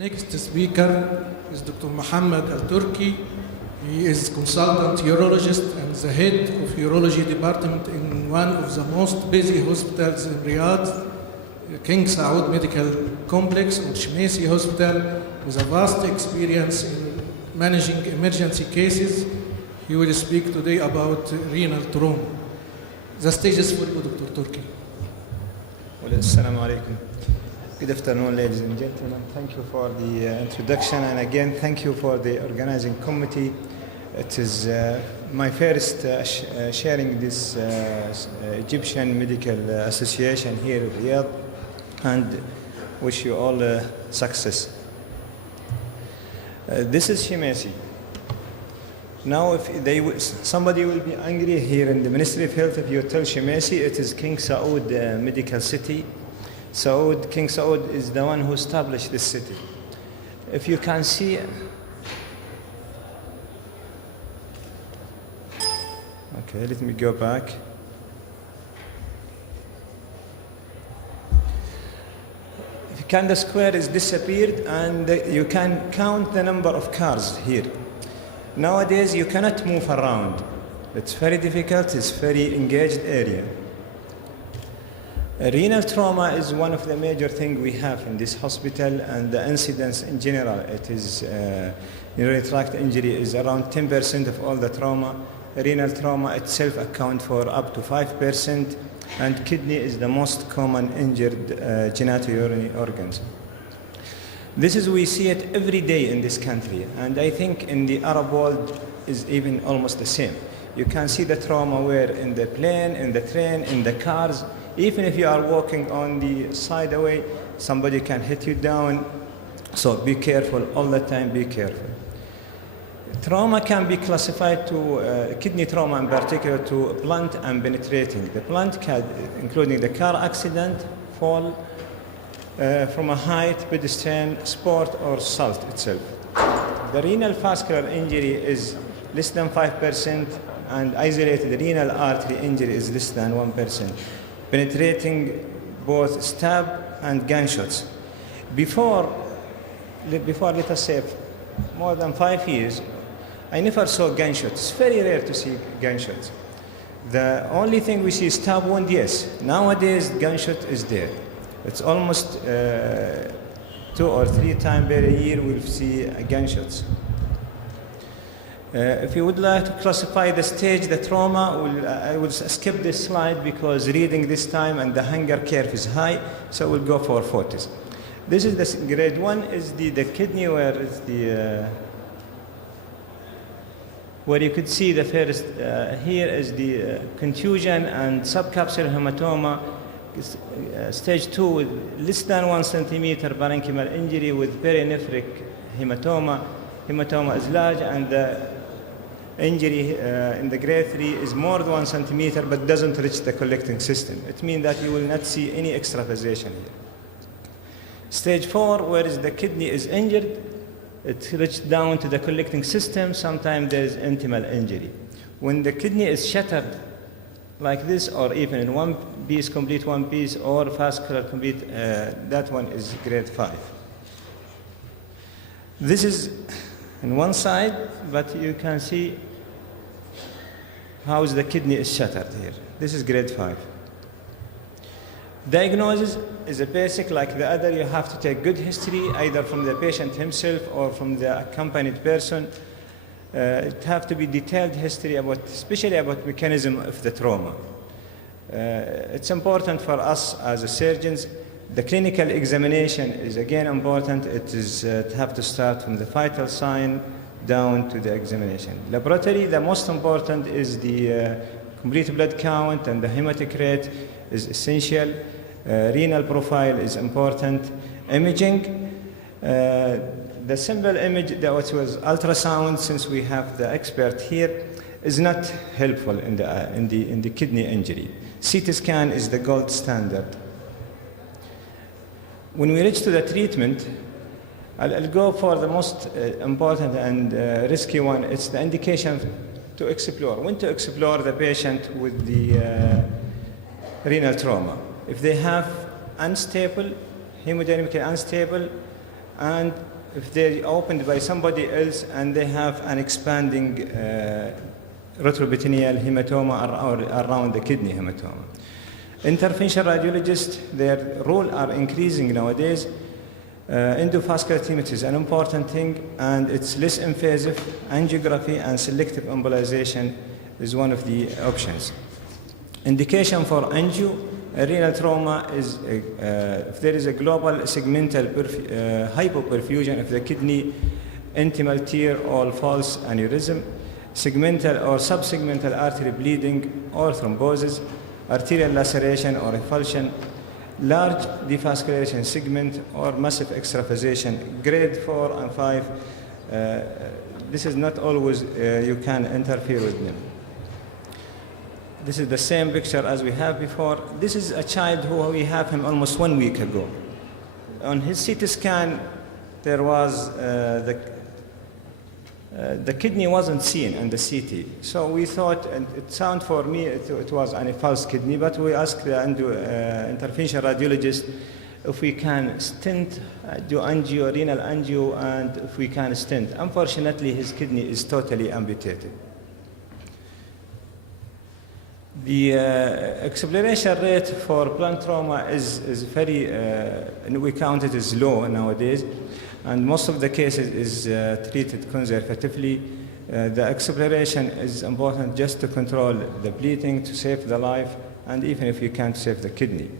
next speaker is Dr. محمد التركي. He is consultant urologist and the head of urology department in one of the most busy hospitals in Riyadh, King Saud Medical Complex or Shmesi Hospital, with a vast experience in managing emergency cases. He will speak today about renal trauma. The stage is for you, Dr. Turki. Assalamu alaikum. Good afternoon, ladies and gentlemen. Thank you for the introduction, and again, thank you for the organizing committee. It is my first sharing this Egyptian Medical Association here in Riyadh, and wish you all success. This is Shmesi. Now, if somebody will be angry here in the Ministry of Health if you tell Shmesi, it is King Saud Medical City. King Saud is the one who established this city. If you can see, okay, let me go back. The square is disappeared, and you can count the number of cars here. Nowadays, you cannot move around. It's very difficult, it's very engaged area. Renal trauma is one of the major things we have in this hospital, and the incidence in general, it is urinary tract injury is around 10% of all the trauma. Renal trauma itself accounts for up to 5%, and kidney is the most common injured genitourinary organs. This is, we see it every day in this country, and I think in the Arab world is even almost the same. You can see the trauma where in the plane, in the train, in the cars. Even if you are walking on the side away, somebody can hit you down. So be careful all the time, be careful. Trauma can be classified to, kidney trauma in particular, to blunt and penetrating. The blunt can, including the car accident, fall from a height, pedestrian, sport, or salt itself. The renal vascular injury is less than 5%, and isolated renal artery injury is less than 1%. Penetrating both stab and gunshots. Before, let us say, more than 5 years, I never saw gunshots. It's very rare to see gunshots. The only thing we see is stab wound, yes. Nowadays, gunshot is there. It's almost 2 or 3 times per year we'll see gunshots. If you would like to classify the stage, the trauma, I will skip this slide because reading this time and the hunger curve is high, so we'll go for photos. This is the grade 1 is the kidney where it's the where you could see the first here is the contusion and subcapsular hematoma. Stage 2 with less than 1 centimeter parenchymal injury with perinephric hematoma. Hematoma is large, and the injury in the grade 3 is more than 1 centimeter but doesn't reach the collecting system. It means that you will not see any extravasation here. Stage 4, whereas the kidney is injured, it reaches down to the collecting system. Sometimes there is intimal injury. When the kidney is shattered like this, or even in one piece, complete one piece, or vascular complete, that one is grade 5. This is in one side, but you can see how the kidney is shattered here. This is grade 5. Diagnosis is a basic like the other. You have to take good history, either from the patient himself or from the accompanied person. It have to be detailed history about, especially about mechanism of the trauma. It's important for us as surgeons. The clinical examination is again important. It is have to start from the vital sign down to the examination. Laboratory, the most important is the complete blood count, and the hemotic rate is essential. Renal profile is important. Imaging, the simple image that was ultrasound, since we have the expert here, is not helpful in the kidney injury. CT scan is the gold standard. When we reach to the treatment, I'll go for the most important and risky one. It's the indication to explore. When to explore the patient with the renal trauma. If they have unstable, hemodynamically unstable, and if they're opened by somebody else and they have an expanding retroperitoneal hematoma around the kidney hematoma. Interventional radiologists, their role are increasing nowadays. Endovascular treatment is an important thing, and it's less invasive. Angiography and selective embolization is one of the options. Indication for angio, renal trauma is if there is a global segmental hypoperfusion of the kidney, intimal tear or false aneurysm, segmental or subsegmental artery bleeding or thrombosis, arterial laceration or effulsion, large devascularization segment or massive extravasation, grade 4 and 5. This is not always you can interfere with them. This is the same picture as we have before. This is a child who we have him almost 1 week ago. On his CT scan, there was the kidney wasn't seen in the CT. So we thought, and it sounded for me, it was a false kidney, but we asked the interventional radiologist if we can stent, do angio, renal angio, and if we can stent. Unfortunately, his kidney is totally amputated. The exploration rate for blunt trauma is very, and we count it as low nowadays, and most of the cases is treated conservatively. The exploration is important just to control the bleeding, to save the life, and even if you can't save the kidney.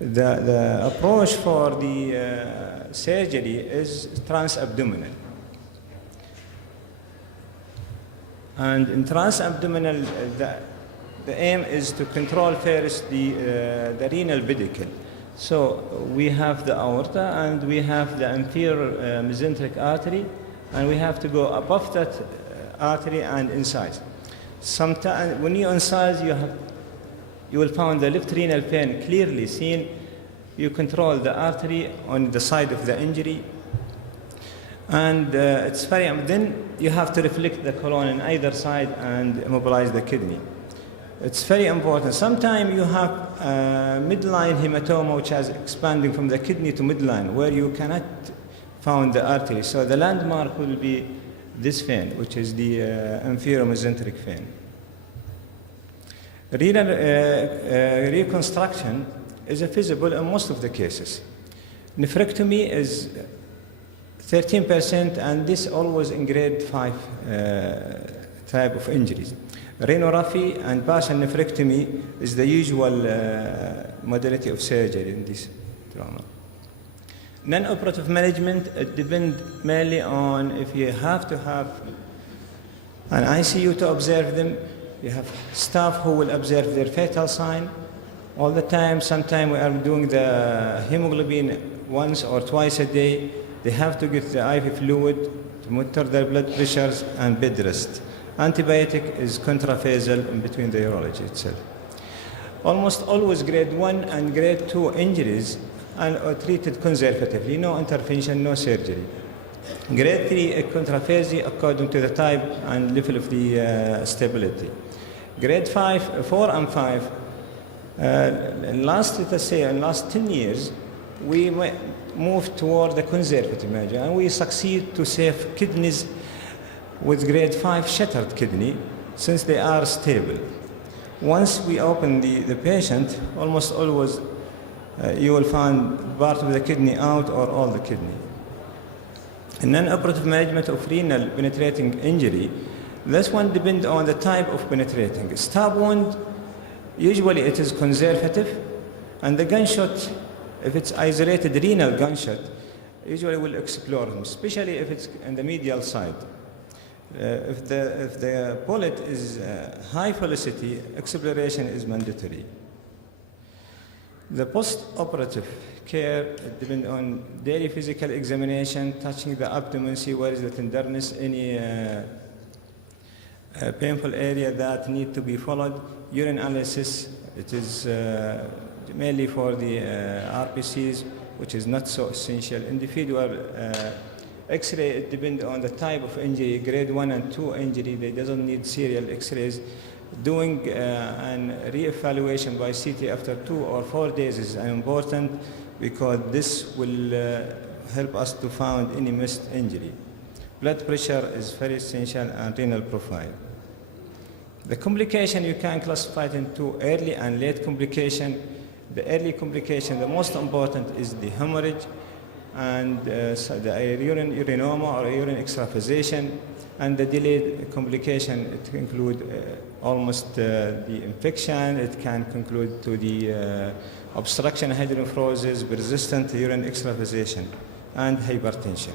The approach for the surgery is transabdominal. And in transabdominal, the aim is to control first the renal pedicle. So we have the aorta and we have the inferior mesenteric artery, and we have to go above that artery and inside. Sometimes when you incise, you will find the left renal vein clearly seen. You control the artery on the side of the injury, and it's very. Then you have to reflect the colon on either side and immobilize the kidney. It's very important. Sometimes you have midline hematoma, which is expanding from the kidney to midline, where you cannot find the artery. So the landmark will be this vein, which is the inferior mesenteric vein. Renal reconstruction is feasible in most of the cases. Nephrectomy is 13%, and this always in grade 5 type of injuries. Rhinopathy and partial nephrectomy is the usual modality of surgery in this trauma. Non-operative management, it depends mainly on if you have to have an ICU to observe them. You have staff who will observe their fetal sign all the time. Sometimes we are doing the hemoglobin once or twice a day. They have to get the IV fluid to monitor their blood pressures and bed rest. Antibiotic is contraphasal in between the urology itself. Almost always grade 1 and grade 2 injuries are treated conservatively, no intervention, no surgery. Grade 3 contraphasia according to the type and level of the stability. Grade 5, 4 and 5, let's say in last 10 years, we moved toward the conservative measure, and we succeed to save kidneys with grade 5 shattered kidney, since they are stable. Once we open the patient, almost always you will find part of the kidney out or all the kidney. And non-operative management of renal penetrating injury, this one depends on the type of penetrating. Stab wound, usually it is conservative, and the gunshot, if it's isolated renal gunshot, usually will explore them, especially if it's in the medial side. If the bullet is high velocity, exploration is mandatory. The post-operative care depends on daily physical examination, touching the abdomen, see where is the tenderness, any painful area that need to be followed. Urine analysis, it is mainly for the RPCs, which is not so essential. Individual X-ray, it depends on the type of injury. Grade 1 and 2 injury, they doesn't need serial X-rays. Doing an re-evaluation by CT after 2 or 4 days is important, because this will help us to find any missed injury. Blood pressure is very essential, and renal profile. The complication you can classify it into early and late complication. The early complication, the most important is the hemorrhage and so the urinoma or urine extravasation, and the delayed complication, it can include almost the infection, it can conclude to the obstruction, hydronephrosis, persistent urine extravasation, and hypertension.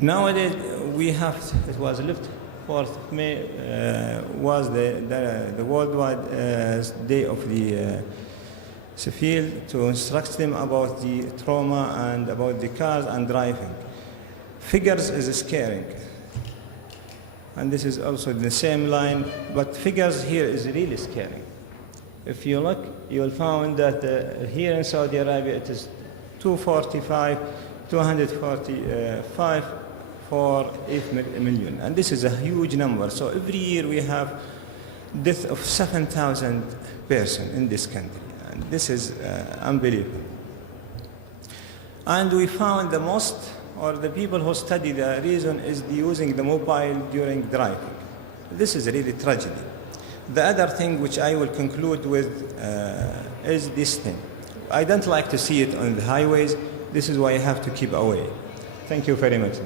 Nowadays, we have, it was left 4th of May, was the worldwide day of the civil to instruct them about the trauma and about the cars and driving. Figures is scaring. And this is also the same line, but figures here is really scaring. If you look, you will find that here in Saudi Arabia it is 245 for 8 million. And this is a huge number. So every year we have death of 7,000 persons in this country. And this is unbelievable. And we found the most, or the people who study the reason is the using the mobile during driving. This is really tragedy. The other thing which I will conclude with is this thing. I don't like to see it on the highways. This is why I have to keep away. Thank you very much.